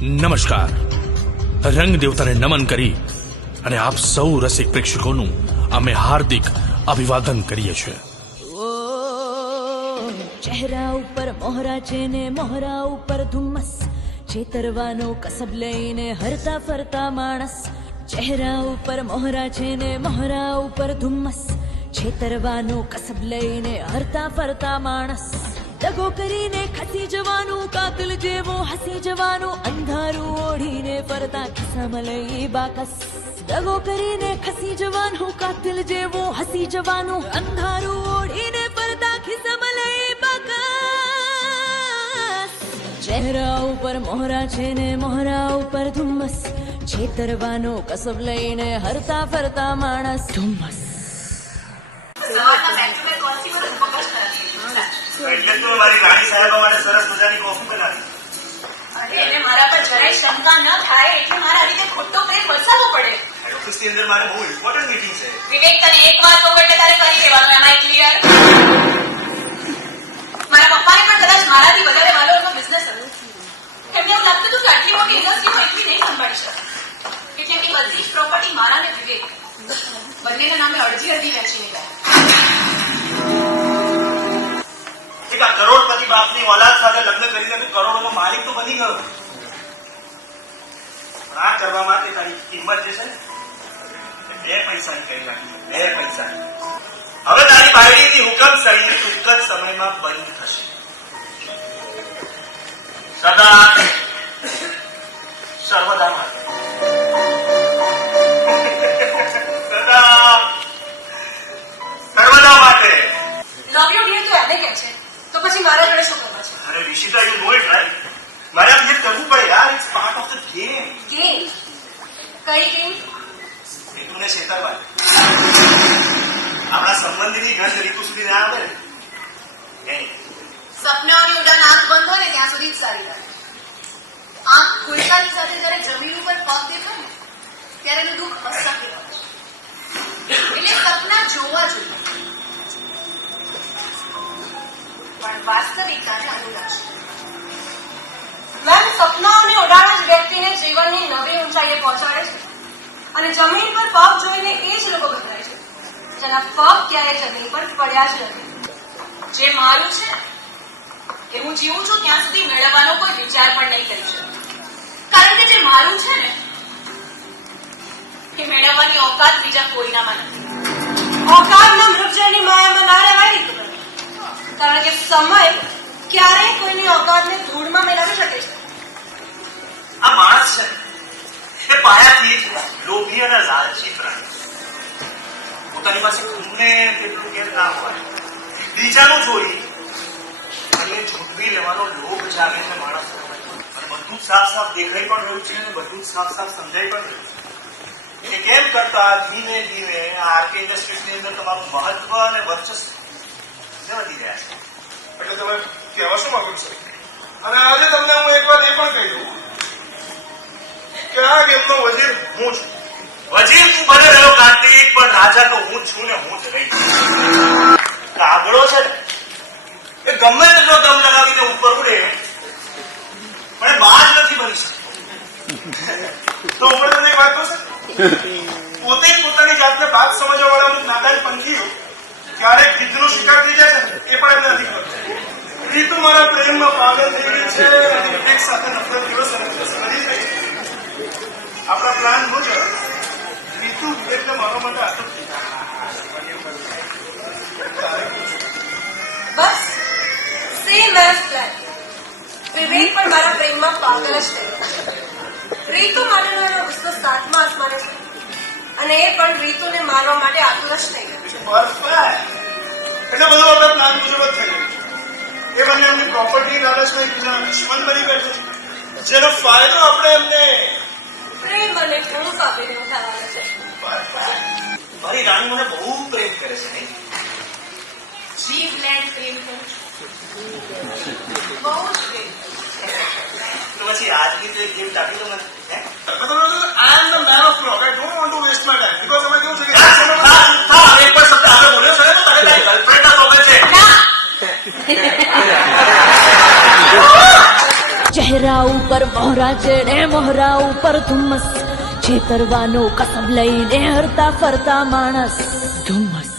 નમસ્કાર. રંગ દેવતાને નમન કરી અને આપ સૌ રસિક પ્રેક્ષકોનું અમે હાર્દિક અભિવાદન કરીએ છીએ. ચહેરા ઉપર મોહરા છે ને મોહરા ઉપર ધુમ્મસ, છેતરવાનો કસબ લઈને હરતા ફરતા માણસ. ચહેરા ઉપર મોહરા છે ને મોહરા ઉપર ધુમ્મસ, છેતરવાનો કસબ લઈને હરતા ફરતા માણસ. દગો કરીને ખસી જવાનું, કાતિલ જેવો હસી જવાનું, અંધારું ઓઢીને ફરતા ખિસ્સામાં લઈ બાકસ. દગો કરીને ખસી જવાનું, કાતિલ જેવો હસી જવાનું, અંધારું ઓઢીને ફરતા ખિસ્સામાં લઈ બાકસ. ચહેરા ઉપર મોહરા છે ને મોહરા ઉપર ધુમ્મસ, છેતરવાનો કસબ લઈને હરતા ફરતા માણસ. ધુમ્મસ એટલે તો મારી રાણી સાહેબ માટે સરસ મજાની કોફી બનાવી. અરે એને મારા પર જરાય શંકા ન થાય એટલે મારા રીતે ખોટો પ્રેમ વસાવવો પડે. ઓફિસની અંદર મારે બહુ ઇમ્પોર્ટન્ટ મીટિંગ છે. વિવેક, તને એક વાર કહું એટલે તારે કરી દેવાનું. એમ આઈ ક્લિયર? મારા પપ્પાને પણ કદાચ મારાથી વધારે મારો એનો બિઝનેસ હતો. એમને એવું લાગતું હતું કે આટલી મોટી ઇન્ડસ્ટ્રી હું એકલી નહીં સંભાળી શકું, એટલે એમની બધી જ પ્રોપર્ટી મારા ને વિવેક બંનેના નામે અડધી અડધી વેચીને ગયા. કરોડપતિ બાપની ઓલાદ સાથે લગ્ન કરીને કરોડોનો માલિક તો બની ગયો. પણ આ કરવા માટે તારી કિંમત જે છે ને 2 પૈસાની કરી નાખી. 2 પૈસાની. હવે તારી બાયડીની હુકમ સહી ટૂંક જ સમયમાં બંધ થશે. સદા સર્વદા માટે. સદા સર્વદા માટે. લવ યુ ડિયર તો એને કે છે, તો પછી મારા જોડે શું કરવા છે? અરે Rishita, you know it right. મારે આમ જે કરવું પડે યાર, it's part of the game. Game? કઈ ગેમ? રીતુને છેતરવા. આપણા સંબંધીની ગંધ રીતુ સુધી ના આવે ને. સપનાઓની ઉડાન આંખ બંધ હોય ને ત્યાં સુધી જ સારી લાગે. આંખ ખુલતાની સાથે જયારે જમીન ઉપર પગ દેખાય ને ત્યારે એનું દુઃખ અસહ્ય લાગે. એટલે સપના જોવા જોઈએ પણ વાસ્તવિકતાને અનુલક્ષ. મેમ, સપનાઓની ઉડાન જ વ્યક્તિને જીવનની નવી ઊંચાઈએ પહોંચાડે છે અને જમીન પર પગ જોઈને એ જ લોકો ગભરાય છે જેના પગ ક્યારે જમીન પર પડ્યા જ નથી. જે મારું છે એ હું જીવું છું ત્યાં સુધી મેળવવાનો કોઈ વિચાર પણ નહીં કરી શકું, કારણ કે જે મારું છે ને એ મેળવવાની ઓકાત બીજા કોઈનામાં નથી. ઓકાતમાં મૃગજળની માયામાં ના રહેવાય નહીં, કારણ કે સમય ક્યારેય કોઈની ઓકાતને ધૂળમાં મેળવી શકે છે. આ માણસ છે એ પાયાથી જ લોભી અને લાલચી પ્રાણી. પોતાની પાસે ખૂને તેટલું કે ના હોય, બીજાનું જોઈ અને ઝૂંટવી લેવાનો લોભ જાગે છે માણસ. અને બધું જ સાફ સાફ દેખાઈ પણ રહ્યું છે અને બધું જ સાફ સાફ સમજાઈ પણ રહ્યું છે. એ કેમ કરતા ધીમે ધીમે આ આરકે ઇન્ડસ્ટ્રીઝની અંદર તમારું મહત્વ અને વર્ચસ્વ વધી રહ્યા છે. એટલે તમે કહેવા શું માંગો છો? અને આજે તમને હું એક વાત એ પણ કહી દઉં કે આ ગેમનો વજીર હું છું. વજીર તું ભલે રહ્યો કાર્તિક, પણ રાજા તો હું જ છું ને હું જ રહીશ. કાગડો છે ને એ ગમે તેટલો દમ લગાવીને ઉપર ઉડે પણ બાજ નથી બની શકતો. તો ઉપર તમને એક વાત કહું છું, પોતે જ પોતાની જાતને બાદ સમજવા વાળા અમુક નાદાન પંખીઓ ક્યારેક ગીધનો શિકાર થઈ જાય છે એ પણ એમને નથી ખબર. રીતુ મારા પ્રેમમાં પાગલ થઈ ગઈ છે અને એક સાથે નફરત દિવસ કરી છે. આપણા પ્લાન મુજબ રીતુ વિવેકને મારવા માટે આટલું થઈ બસ સેમ એઝ પ્લાન. વિવેક પણ મારા પ્રેમમાં પાગલ જ થઈ રીતુ માટેનો એનો ગુસ્સો 7મા આસમાને છે અને એ પણ રીતુને મારવા માટે આતુર જ થઈ ગયો. એટલે બધું આપણા પ્લાન મુજબ જ થઈ ગયું. એ બંને એમની પ્રોપર્ટી લાલચમાં એકબીજાના દુશ્મન બની બેઠે છે, જેનો ફાયદો આપણે એમને પ્રેમ અને ઘણું આપીને ઉઠાવવાનો છે. મારી રાણી મને બહુ પ્રેમ કરે છે નહીં? જીવ લેન્ડ પ્રેમ કરું છું, બહુ જ પ્રેમ. તો પછી આજની તો એક ગેમ આપી દો મને. I am the man of love. I don't want to waste my time. Because અમે કેવું છે કે એક પણ શબ્દ આગળ બોલ્યો છે ને તો તને તારી ગર્લફ્રેન્ડના શોભે છે. ચહેરા ઉપર મોહરા છે ને મોહરા ઉપર ધુમ્મસ, છેતરવાનો કસબ લઈને હરતા ફરતા માણસ. ધુમ્મસ